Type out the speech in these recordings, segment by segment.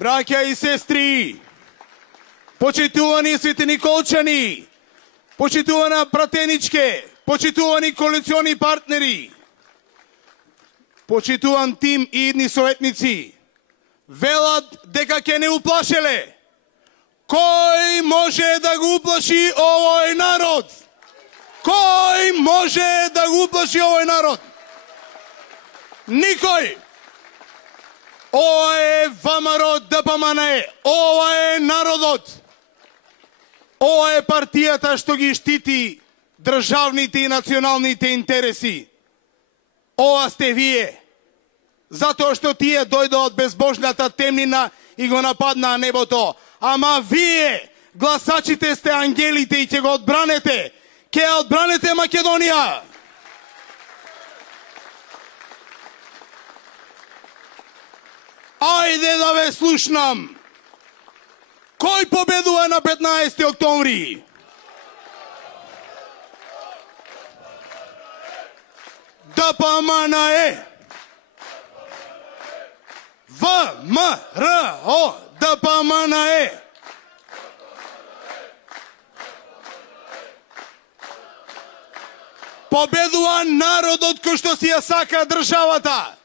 Браќа и сестри, почитувани светениколчани, почитувана пратеничке, почитувани коалициони партнери, почитуван тим и идни советници, велат дека ќе не уплашеле. Кој може да го уплаши овој народ? Кој може да го уплаши овој народ? Никој. Ова е ВМРО ДПМНЕ. Ова е народот. Ова е партијата што ги штити државните и националните интереси. Ова сте вие. Затоа што тие дојдоа од безбожната темнина и го нападнаа небото. Ама вие, гласачите, сте ангелите и ќе го одбранете. Ќе одбранете Македонија. Ајде да ве слушнам. Кој победува на 15 октомври? ДПМНЕ. ВМРО ДПМНЕ. Победува народот кој што си ја сака државата.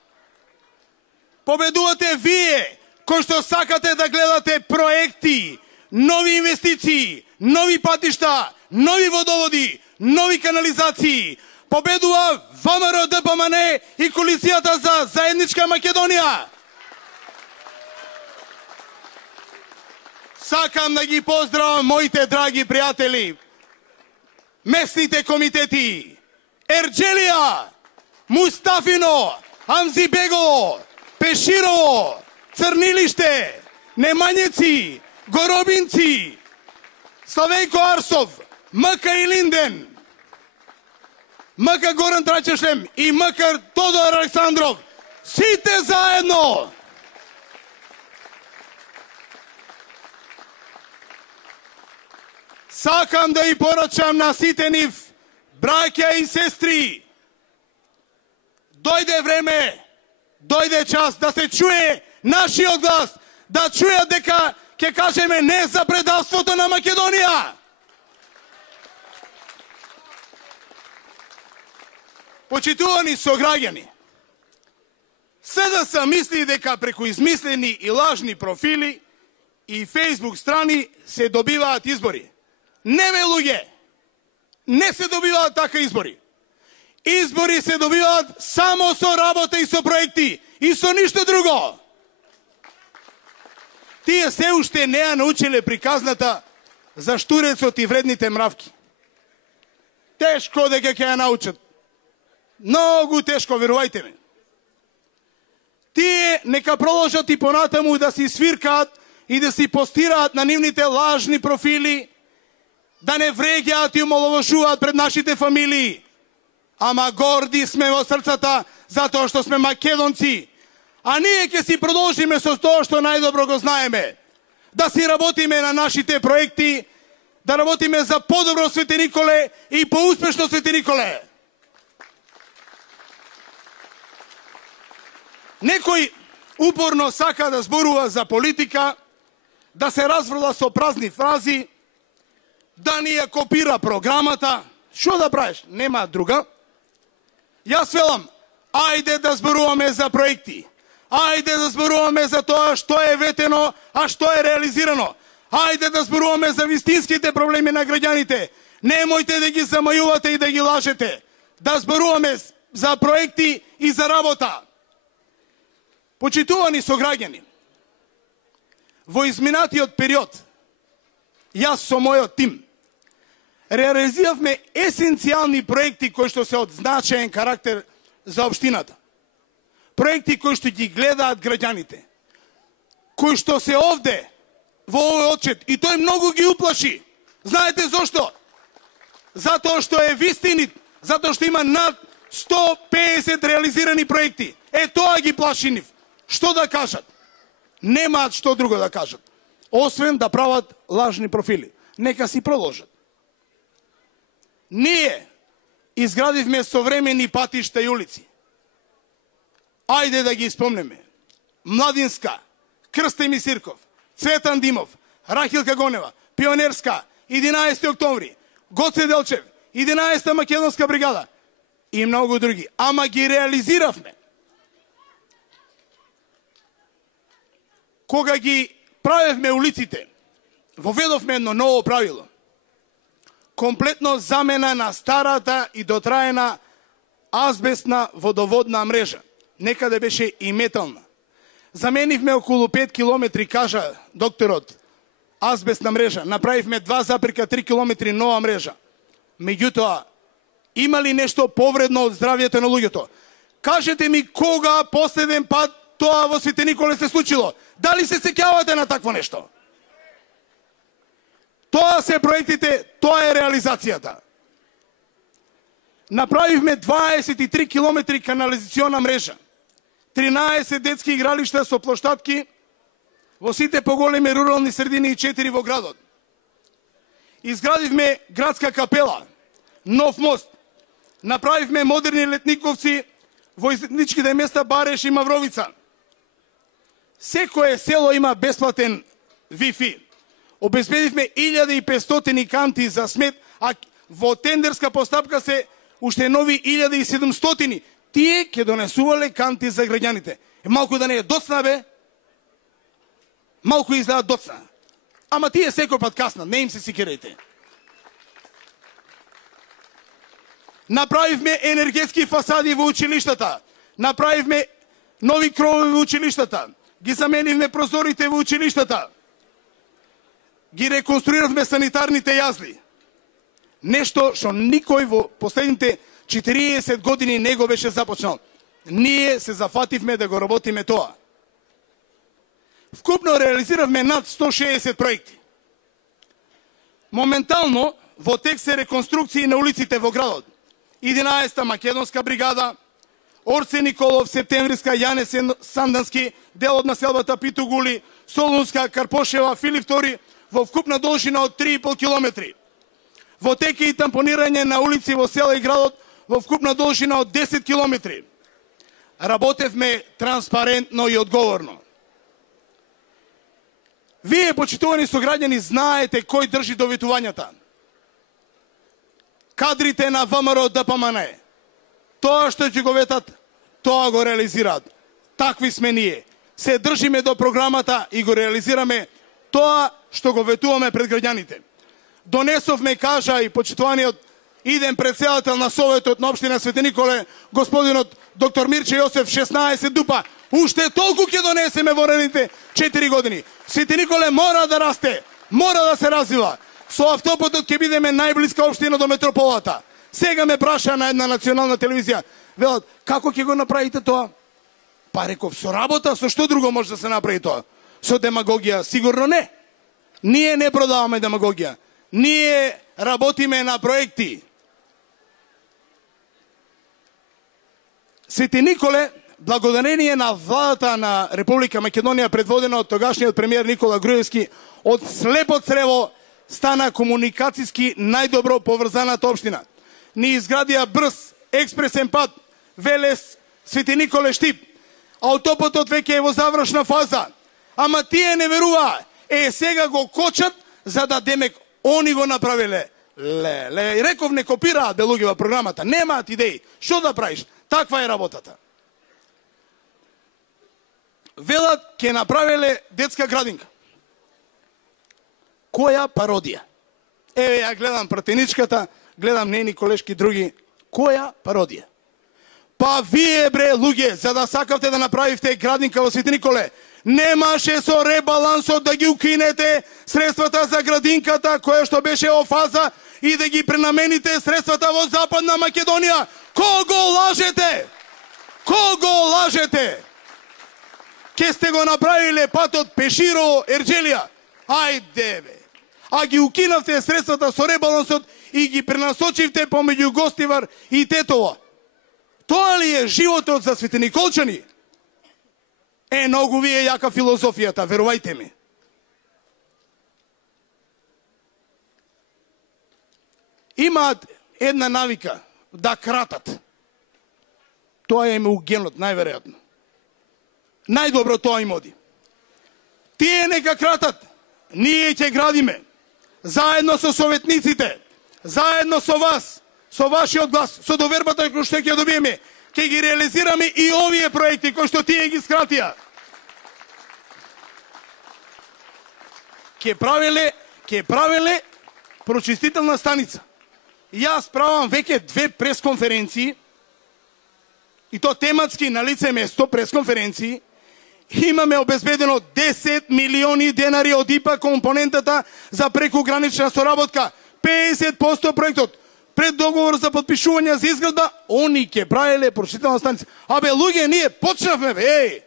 Победувате вие кој што сакате да гледате проекти, нови инвестиции, нови патишта, нови водоводи, нови канализации. Победува ВМРО ДПМНЕ и коалицијата за заедничка Македонија. Сакам да ги поздравам моите драги пријатели, местните комитети, Ерџелија, Мустафино, Амзибегово, Пеширово, Црнилиште, Немањеци, Горобинци, Славејко Арсов, МК Илинден, МК Горан Трачешлем и МК Тодор Александров. Сите заедно! Сакам да и порачам на сите нив, браќа и сестри. Дојде време, дојде час да се чуе нашиот глас, да чуе дека ќе кажеме не за предавството на Македонија. Почитувани сограѓани, СДС мисли дека преку измислени и лажни профили и Facebook страни се добиваат избори. Не бе, луѓе, не се добиваат така избори. Избори се добиваат само со работа и со проекти и со ништо друго. Тие се уште не ја научиле приказната за штурецот и вредните мравки. Тешко дека ќе ја научат. Многу тешко, верувајте ми. Тие нека продолжат и понатаму да си свиркаат и да си постираат на нивните лажни профили, да не вреѓаат и омаловажуваат пред нашите фамилии. Ама горди сме во срцата затоа што сме македонци. А ние ќе си продолжиме со тоа што најдобро го знаеме. Да си работиме на нашите проекти, да работиме за подобро Свети Николе и поуспешно Свети Николе. Некој упорно сака да зборува за политика, да се разврла со празни фрази, да ни ја копира програмата. Што да правиш? Нема друга. Јас велам, ајде да зборуваме за проекти. Ајде да зборуваме за тоа што е ветено, а што е реализирано. Ајде да зборуваме за вистинските проблеми на граѓаните. Немојте да ги замајувате и да ги лажете. Да зборуваме за проекти и за работа. Почитувани сограѓани, во изминатиот период, јас со мојот тим, реализиравме есенцијални проекти кои што се од значаен карактер за општината. Проекти кои што ги гледаат граѓаните, кои што се овде во овој отчет и тој многу ги уплаши. Знаете зошто? Затоа што е вистинит, затоа што има над 150 реализирани проекти. Е тоа ги плаши нив. Што да кажат? Немаат што друго да кажат, освен да прават лажни профили. Нека си продолжат. Ние изградивме современи патишта и улици. Ајде да ги спомнеме. Младинска, Крстен Мисирков, Цветан Димов, Рахилка Гонева, Пионерска, 11 октомври, Гоце Делчев, 11-та македонска бригада и многу други. Ама ги реализиравме. Кога ги правевме улиците, воведовме едно ново правило. Комплетно замена на старата и дотраена азбестна водоводна мрежа. Некаде беше и метална. Заменивме околу 5 километри, кажа докторот, азбестна мрежа. Направивме 2,3 километри нова мрежа. Меѓутоа, има ли нешто повредно од здравјето на луѓето? Кажете ми кога последен пат тоа во Свети Николе се случило? Дали се сеќавате на такво нешто? Тоа се проектите, тоа е реализацијата. Направивме 23 километри канализациона мрежа, 13 детски игралишта со плоштадки во сите поголеми рурални средини и 4 во градот. Изградивме градска капела, нов мост, направивме модерни летниковци во излетничките места Бареш и Мавровица. Секое село има бесплатен Wi-Fi. Обезбедивме 1500 канти за смет, а во тендерска постапка се уште нови 1700. Тие ќе донесувале канти за граѓаните. Малку да не е доцна, бе? Малку изгледа доцна. Ама тие секој пат касна, не им се сикирајте. Направивме енергетски фасади во училиштата. Направивме нови кровови во училиштата. Ги заменивме прозорите во училиштата. Ги реконструиравме санитарните јазли. Нешто што никој во последните 40 години не го беше започнал. Ние се зафативме да го работиме тоа. Вкупно реализиравме над 160 проекти. Моментално во тек се реконструкции на улиците во градот. 11-та македонска бригада, Орце Николов, Септемвриска, Јане Сандански, дел од населбата Питугули, Солунска, Карпошева, Филип Тори, во вкупна должина од 3,5 километри. Во тек и тампонирање на улици во села и градот во вкупна должина од 10 километри. Работевме транспарентно и одговорно. Вие, почитувани сограѓани, знаете кој држи доветувањата. Кадрите на ВМРО ДПМН. Тоа што ќе го ветат, тоа го реализираат. Такви сме ние. Се држиме до програмата и го реализираме тоа што го ветуваме пред граѓаните. Донесовме, кажа и почитуваниот иден председател на Советот на општина Свети Николе, господинот доктор Мирче Јосеф, 16 дупа. Уште толку ќе донесеме во наредните 4 години. Свети Николе мора да расте, мора да се развива. Со автопутот ќе бидеме најблиска општина до метрополата. Сега ме праша на една национална телевизија. Велат, како ќе го направите тоа? Па реков, со работа, со што друго може да се направи тоа? Со демагогија? Сигурно не. Ние не продаваме демагогија. Ние работиме на проекти. Свети Николе, благодарение на владата на Република Македонија, предводена од тогашниот премиер Никола Груевски, од слепо црево стана комуникацијски најдобро поврзаната општина. Ни изградија брз, експресен пат, Велес, Свети Николе, Штип. Аутопутот веќе е во завршна фаза. Ама тие не веруваа. Сега го кочат, за да демек они го направиле. Реков, не копираат луѓе во програмата. Немаат идеи. Што да правиш? Таква е работата. Велат, ке направиле детска градинка. Која пародија? Ја гледам пратеничката, гледам нейни колешки други. Која пародија? Па вие, бре, луѓе, за да сакавте да направивте градинка во Свети Николе, немаше со ребалансот да ги укинете средствата за градинката, која што беше во фаза, и да ги пренамените средствата во Западна Македонија. Кого лажете? Кого лажете? Ке сте го направиле патот Пеширово, Ерџелија. Ајде, бе. А ги укинавте средствата со ребалансот и ги пренасочивте помеѓу Гостивар и Тетово. Тоа ли е животот за светениколчани? Многу ви е јака филозофијата, верувајте ми. Имаат една навика да кратат. Тоа е у генот, најверојатно. Најдобро тоа им оди. Тие нека кратат. Ние ќе градиме. Заедно со советниците, заедно со вас, со вашиот глас, со довербата кој што ќе добиеме, ќе ги реализираме и овие проекти кои што тие ги скратија. Ќе правеле прочистителна станица. Јас правам веќе 2 пресконференции, и то тематски на лице место пресконференции. Имаме обезбедено 10 милиони денари од ИПА компонентата за прекогранична соработка. 50% проектот. Пред договор за подпишување за изградба, они ќе правеле прочистителна станица. Абе, луѓе, ние почнавме, бе,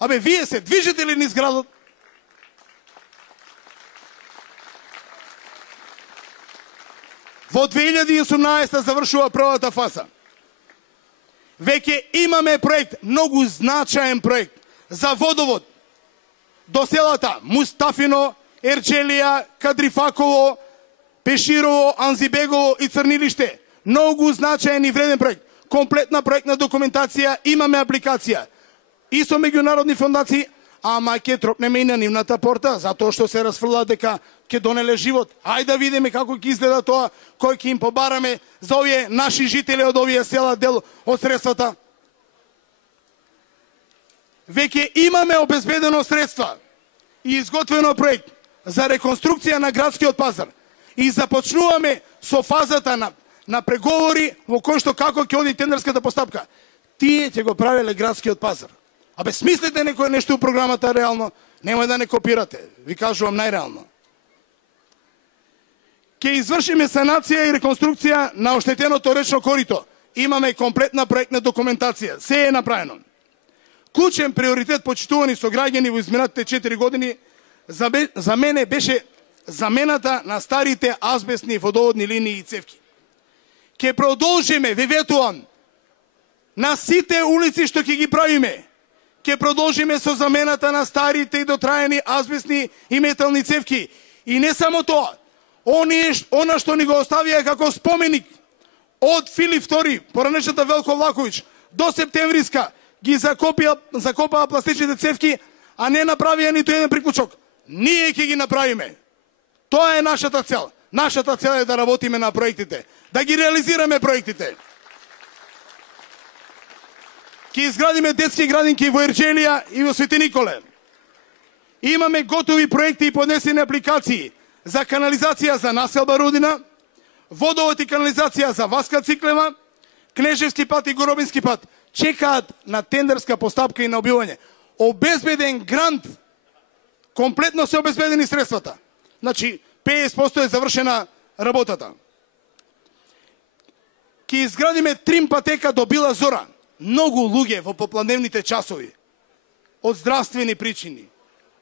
абе, вие се движите ли низ градот? Во 2018 завршува првата фаза. Веќе имаме проект, многу значаен проект, за водовод до селата Мустафино, Ерчелија, Кадрифаково, Пеширово, Анзибегово и Црнилиште. Многу значаен и вреден проект. Комплетна проектна документација, имаме апликација. И со меѓународни фондации, ама ќе тропнеме и на нивната порта, затоа што се расфрла дека ќе донеле живот. Ајде да видиме како ќе изгледа тоа, кој ќе им побараме за овие наши жители од овие села дел од средствата. Веќе имаме обезбедено средства и изготвено проект за реконструкција на градскиот пазар и започнуваме со фазата на преговори во кој што како ќе оди тендерската постапка. Тие ќе го правеле градскиот пазар. Абе, смислите некој нешто у програмата реално, немој да не копирате. Ви кажувам најреално. Ќе извршиме санација и реконструкција на оштетеното речно корито. Имаме комплетна проектна документација. Се е направено. Клучен приоритет, почитувани сограѓани во изминатите 4 години, за мене беше замената на старите азбестни водоводни линии и цевки. Ќе продолжиме, ви ветувам, на сите улици што ќе ги правиме. Ќе продолжиме со замената на старите и дотраени азбестни и метални цевки. И не само тоа, она што ни го оставија како споменик од Филип II, поранешната Велко Влаковиќ, до Септемвриска, ги закопаа пластичните цевки, а не направија ниту еден приклучок. Ние ќе ги направиме. Тоа е нашата цел. Нашата цел е да работиме на проектите, да ги реализираме проектите. Ќе изградиме детски градинки во Ерчелија и во Свети Николе. Имаме готови проекти и поднесени апликации за канализација за населба Рудина, водовод и канализација за Васка Циклева, Кнежевски пат и Горобински пат. Чекаат на тендерска постапка и на објавување. Обезбеден грант, комплетно се обезбедени средствата. Значи, 50% е завршена работата. Ќе изградиме трим патека до Била Зора. Многу луѓе во попладневните часови, од здравствени причини,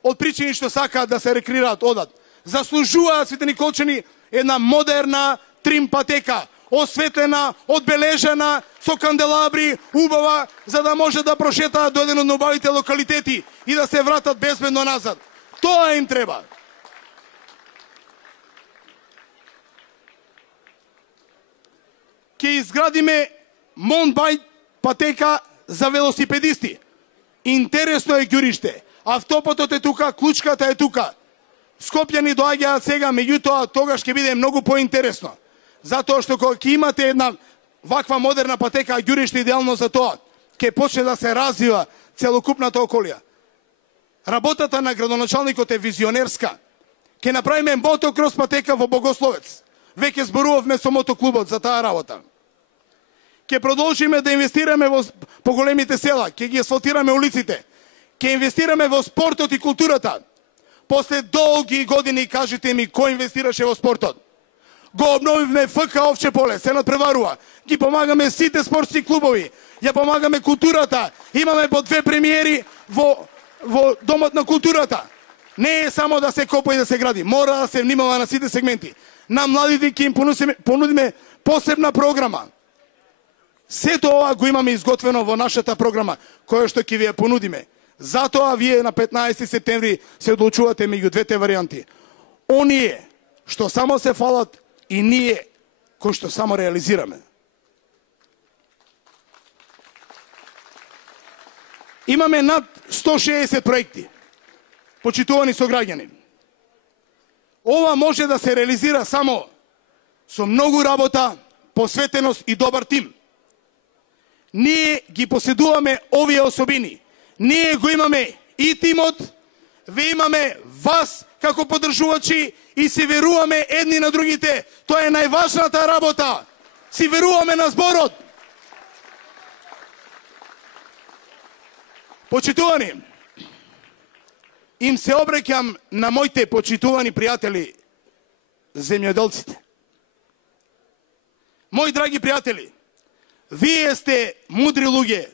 од причини што сакаат да се рекреираат, одат, заслужуваат светениколчани една модерна трим патека, осветлена, одбележена, со канделабри, убава, за да може да прошетаат до еден од најубавите локалитети и да се вратат безбедно назад. Тоа им треба. Ќе изградиме Монбај патека за велосипедисти. Интересно е ѓуриште. Автопотот е тука, клучката е тука. Скопјани доаѓаат сега, меѓутоа тогаш ќе биде многу поинтересно. Затоа што кога ќе имате една ваква модерна патека, а ѓуриште идеално за тоа, ќе почне да се развива целокупната околија. Работата на градоначалникот е визионерска. Ќе направиме мотокрос патека во Богословец. Веќе зборувавме со мотоклубот за таа работа. Ќе продолжиме да инвестираме во поголемите села, ќе ги асфалтираме улиците, ќе инвестираме во спортот и културата. После долги години кажете ми кој инвестираше во спортот. Го обновивме ФК Овче поле, се надпреварува. Ги помагаме сите спортски клубови, ја помагаме културата. Имаме по 2 премиери во Домот на културата. Не е само да се копа и да се гради, мора да се внимава на сите сегменти. На младите ќе им понудиме посебна програма. Сето ова го имаме изготвено во нашата програма, која што ќе ви ја понудиме. Затоа вие на 15 септември се одлучувате меѓу двете варијанти. Оние што само се фалат и ние кои што само реализираме. Имаме над 160 проекти. Почитувани сограѓани, ова може да се реализира само со многу работа, посветеност и добар тим. Ние ги поседуваме овие особини. Ние го имаме и тимот, ве имаме вас како поддржувачи и си веруваме едни на другите. Тоа е најважната работа. Си веруваме на зборот. Почитувани, им се обраќам на моите почитувани пријатели, земјоделците. Мои драги пријатели, вие сте мудри луѓе.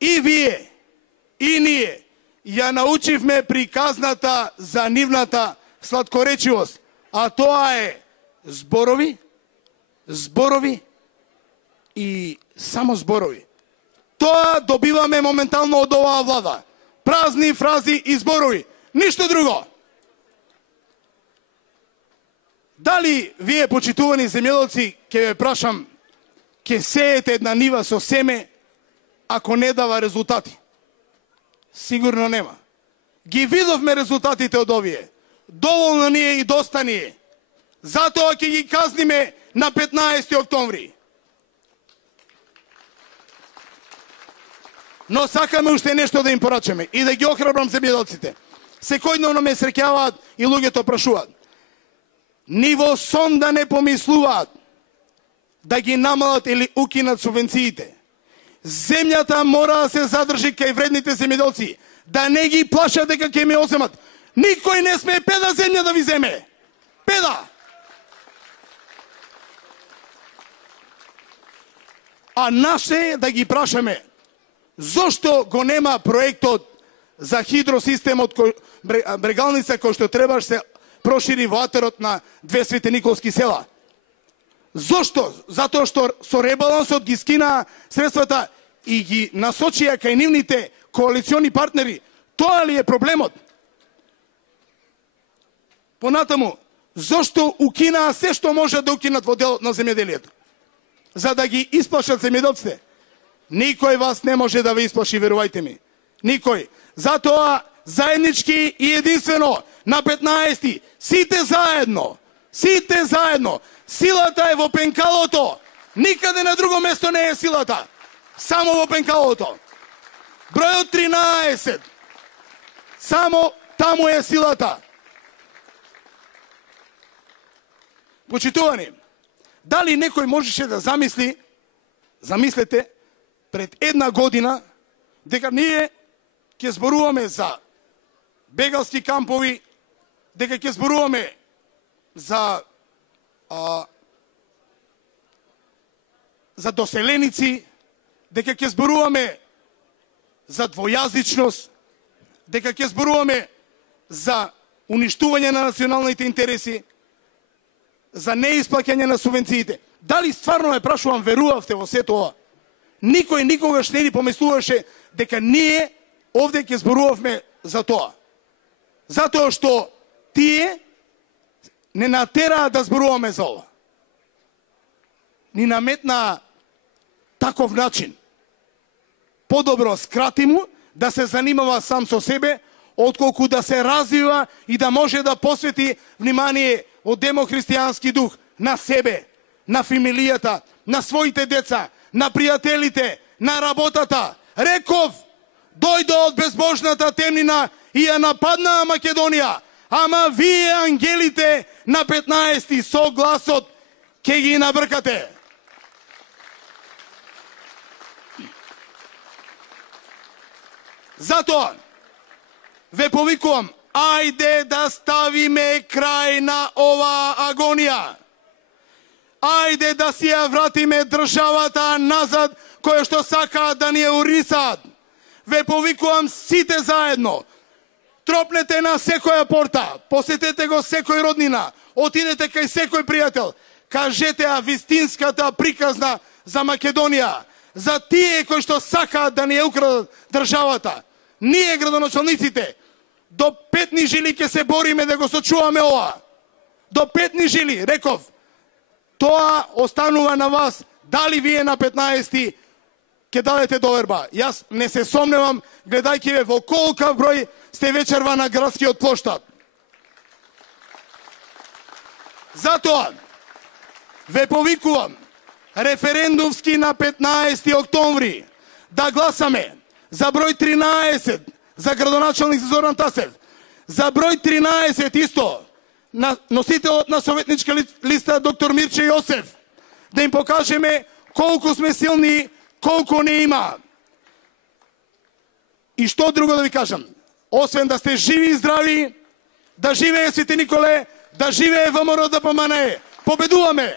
И вие, и ние ја научивме приказната за нивната сладкоречивост, а тоа е зборови, зборови и само зборови. Тоа добиваме моментално од оваа влада. Празни фрази и зборови. Ништо друго. Дали вие, почитувани земјоделци, ќе ве прашам, ќе сеете една нива со семе, ако не дава резултати? Сигурно нема. Ги видовме резултатите од овие. Доволно ни е и доста ни е. Затоа ќе ги казниме на 15 октомври. Но сакаме уште нешто да им порачаме и да ги охрабрам земјоделците. Секојдневно ме среќаваат и луѓето прашуваат. Ни во сон да не помислуваат да ги намалат или укинат субвенциите. Земјата мора да се задржи кај вредните земјоделци, да не ги плашат дека ќе ме одземат. Никој не сме педа земја да ви земе. Педа! А наше е да ги прашаме зошто го нема проектот за хидросистемот Брегалница кој што требаш се прошири во атерот на 2 Свети Николски села. Зошто? Затоа што со ребалансот ги скинаа средствата и ги насочија кај нивните коалициони партнери. Тоа ли е проблемот? Понатаму, зошто укинаа се што може да укинат во делот на земјоделието? За да ги исплашат земјоделците. Никој вас не може да ве исплаши, верувајте ми. Никој. Затоа заеднички и единствено на 15-ти, сите заедно, силата е во пенкалото. Никаде на друго место не е силата. Само во пенкалото. Бројот 13. Само таму е силата. Почитувани, дали некој можеше да замисли, замислете, пред една година, дека ние ќе зборуваме за бегалски кампови, дека ќе зборуваме за доселеници, дека ќе зборуваме за двојазичност, дека ќе зборуваме за уништување на националните интереси, за неисплаќање на субвенциите. Дали стварно ме прашувам, верувавте во сето ова? Никој никогаш не ни помислуваше дека ние овде ќе зборувавме за тоа. Затоа што тие не натераа да зборуваме за ова. Ни наметна таков начин. Подобро скрати му да се занимава сам со себе, отколку да се развива и да може да посвети внимание од демохристијански дух на себе, на фамилијата, на своите деца, на пријателите, на работата. Реков, дојде од безбожната темнина и ја нападнаа Македонија, ама вие, ангелите, на 15-ти со гласот ќе ги набркате. Затоа ве повикувам, ајде да ставиме крај на оваа агонија. Ајде да си ја вратиме државата назад, која што сакаат да ни ја урисаат. Ве повикувам сите заедно. Тропнете на секоја порта, посетете го секој роднина, отидете кај секој пријател, кажете ја вистинската приказна за Македонија, за тие кои што сакаат да ни ја украдат државата. Ние, градоначалниците, до петни жили ќе се бориме да го сочуваме ова. До петни жили, реков. Тоа останува на вас, дали вие на 15-ти ќе дадете доверба. Јас не се сомневам, гледајќи ве во колкав број сте вечерва на градскиот плоштад. Затоа ве повикувам референдумски на 15 октомври да гласаме за број 13 за градоначалник Зоран Тасев, за број 13 исто на носителот на советничка листа доктор Мирче Јосеф, да им покажеме колку сме силни, колку не има. И што друго да ви кажам? Освен да сте живи и здрави, да живее Свети Николе, да живее ВМРО ДПМНЕ. Победуваме!